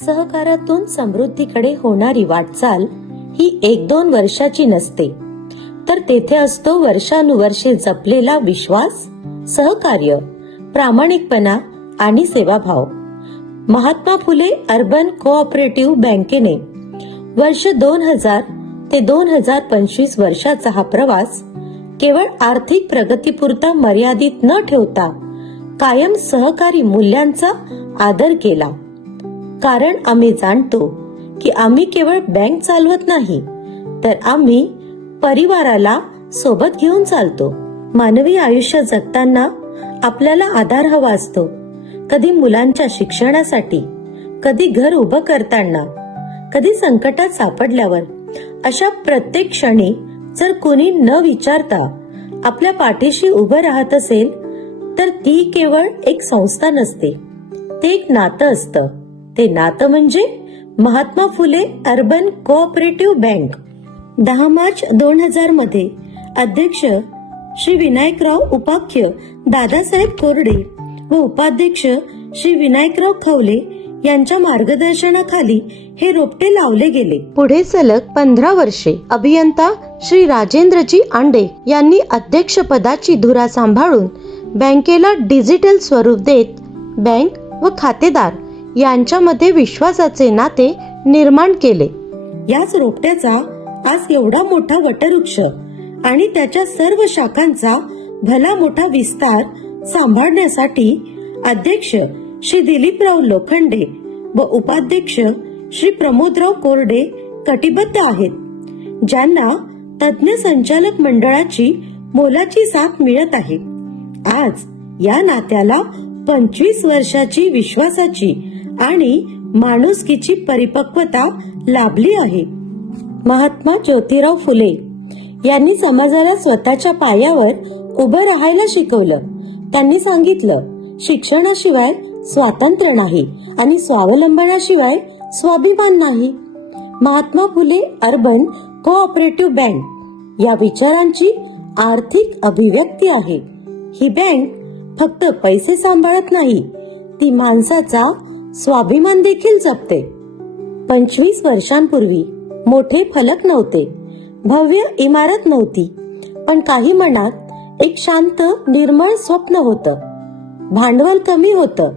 सहकारातून समृद्धीकडे होणारी वाटचाल ही 1-2 वर्षाची नसते, तर तेथे असतो वर्षानुवर्षे जपलेला विश्वास, सहकार्य, प्रामाणिकपणा आणि सेवाभाव. महात्मा फुले अर्बन कोऑपरेटिव्ह बँकेने वर्ष 2000 ते 2025 वर्षाचा हा प्रवास केवळ आर्थिक प्रगतीपुरता मर्यादित न ठेवता कायम सहकारी मूल्यांचा आदर केला. कारण आम्ही जाणतो की आम्ही केवळ बँक चालवत नाही, तर आम्ही परिवाराला सोबत घेऊन चालतो. मानवी आयुष्य जगताना आपल्याला आधार हवा असतो. कधी मुलांच्या शिक्षणासाठी, कधी घर उभं करताना, कधी संकटात सापडल्यावर. अशा प्रत्येक क्षणी जर कोणी न विचारता आपल्या पाठीशी उभं राहत असेल, तर ती केवळ एक संस्था नसते, ते एक नातं असतं. ते नातं म्हणजे Mahatma Phule urban cooperative bank. 10 March 2000 मध्ये अध्यक्ष श्री विनायकराव उपाख्य दादासाहेब कोरडे व उपाध्यक्ष श्री विनायकराव खवले यांच्या मार्गदर्शनाखाली हे रोपटे लावले गेले. पुढे सलग 15 वर्षे अभियंता श्री राजेंद्रजी आंडे यांनी अध्यक्षपदाची धुरा सांभाळून बँकेला डिजिटल स्वरूप देत बँक व खातेदार यांच्यामध्ये विश्वासाचे नाते निर्माण केले. याच रोपट्याचा आज एवढा मोठा वटवृक्ष आणि त्याच्या सर्व शाखांचा भला मोठा विस्तार सांभाळण्यासाठी अध्यक्ष श्री दिलीपराव लोखंडे व उपाध्यक्ष श्री प्रमोदराव कोरडे कटिबद्ध आहेत, ज्यांना तज्ञ संचालक मंडळाची मोलाची साथ मिळत आहे. आज या नात्याला 25 वर्षाची विश्वासाची आणि माणुसकीची परिपक्वता लाभली आहे. महात्मा ज्योतिराव फुले यांनी समाजाला स्वतःच्या पायावर उभं राहायला शिकवलं. त्यांनी सांगितलं, शिक्षणाशिवाय स्वातंत्र्य नाही आणि स्वावलंबनाशिवाय स्वाभिमान नाही. Mahatma Phule urban cooperative bank या विचारांची आर्थिक अभिव्यक्ती आहे. ही बँक फक्त पैसे सांभाळत नाही, ती माणसाचा स्वाभिमान देखील जपते. 25 वर्षांपूर्वी मोठे फलक नव्हते, भव्य इमारत नव्हती, पण काही मनात एक शांत निर्मळ स्वप्न होतं. भांडवल कमी होतं,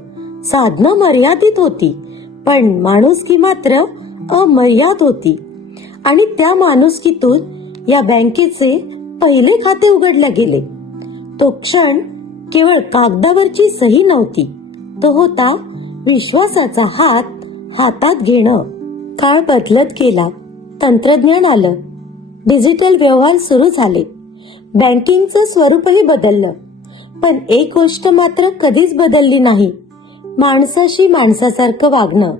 साधनं मर्यादित होती, पण माणुसकी मात्र अमर्याद होती. आणि त्या माणुसकीतून या बँकेचे पहिले खाते उघडले गेले. तो क्षण केवळ कागदावरची सही नव्हती, तो होता विश्वासाचा हात हातात घेणं. काळ बदलत गेला, तंत्रज्ञान आलं, डिजिटल व्यवहार सुरू झाले, बँकिंगचं स्वरूपही बदललं. पण एक गोष्ट मात्र कधीच बदलली नाही, माणसाशी माणसासारखं वागणं.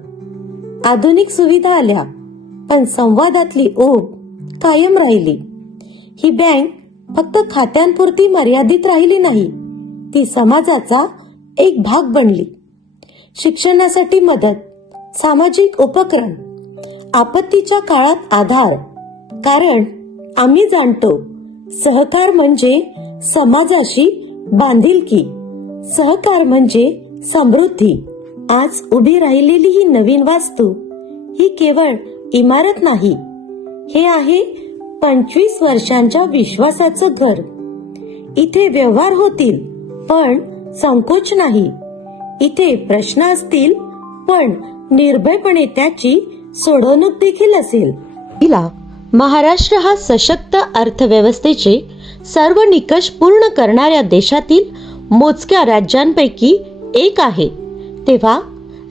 आधुनिक सुविधा आल्या, पण संवादातली ओघ कायम राहिली. ही बँक फक्त खात्यांपुरती मर्यादित राहिली नाही, ती समाजाचा एक भाग बनली. शिक्षणासाठी मदत, सामाजिक उपक्रम, आपत्तीच्या काळात आधार. कारण आम्ही जाणतो, सहकार म्हणजे समाजाशी बांधिलकी, सहकार म्हणजे समृद्धी. आज उभी राहिलेली ही नवीन वास्तू ही केवळ इमारत नाही, हे आहे 25 वर्षांच्या विश्वासाचं घर. इथे व्यवहार होतील, पण संकोच नाही. इथे प्रश्न असतील, पण निर्भयपणे त्याची सोडवणूक देखील असेल. महाराष्ट्र हा सशक्त अर्थव्यवस्थेचे सर्व निकष पूर्ण करणाऱ्या देशातील मोजक्या राज्यांपैकी एक आहे. तेव्हा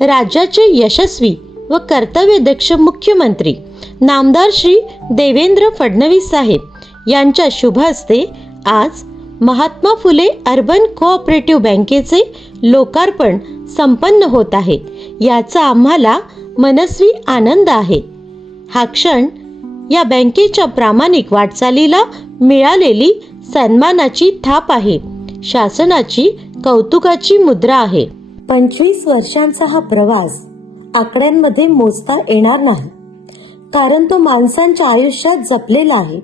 राज्याचे यशस्वी व कर्तव्यदक्ष मुख्यमंत्री नामदार श्री देवेंद्र फडणवीस साहेब यांच्या शुभ हस्ते आज महात्मा फुले अर्बन कोऑपरेटिव्ह बँकेचे लोकार्पण संपन्न होत आहे. याचा आम्हाला मनस्वी आनंद आहे. हा क्षण या बँकेच्या प्रामाणिक वाटचालीला मिळालेली सन्मानाची थाप आहे, शासनाची कौतुकाची मुद्रा आहे. 25 वर्षांचा हा प्रवास आकड्यांमध्ये मोजता येणार नाही, कारण तो माणसांच्या आयुष्यात जपलेला आहे.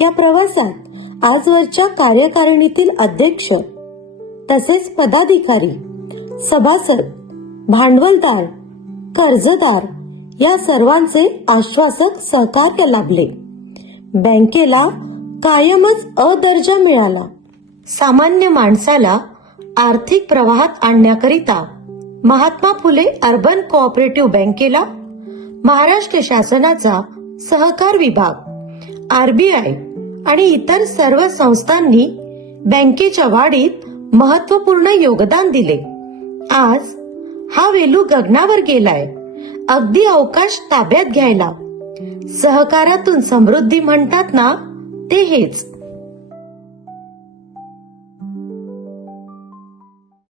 या प्रवासात आजवरच्या कार्यकारिणीतील अध्यक्ष, तसेच पदाधिकारी, सभासद, भांडवलदार कर्जदार या सर्वांचे आश्वासक सहकार्य लाभले. बँकेला कायमच अ दर्जा मिळाला. सामान्य माणसाला आर्थिक प्रवाहात आणण्याकरिता महात्मा फुले अर्बन कोऑपरेटिव्ह बँकेला महाराष्ट्र शासनाचा सहकार विभाग, RBI आणि इतर सर्व संस्थांनी बँकेच्या वाढीत महत्त्वपूर्ण योगदान दिले. आज हा वेलू गगनावर गेलाय, अगदी अवकाश ताब्यात घ्यायला. सहकारातून समृद्धी म्हणतात ना, ते हेच.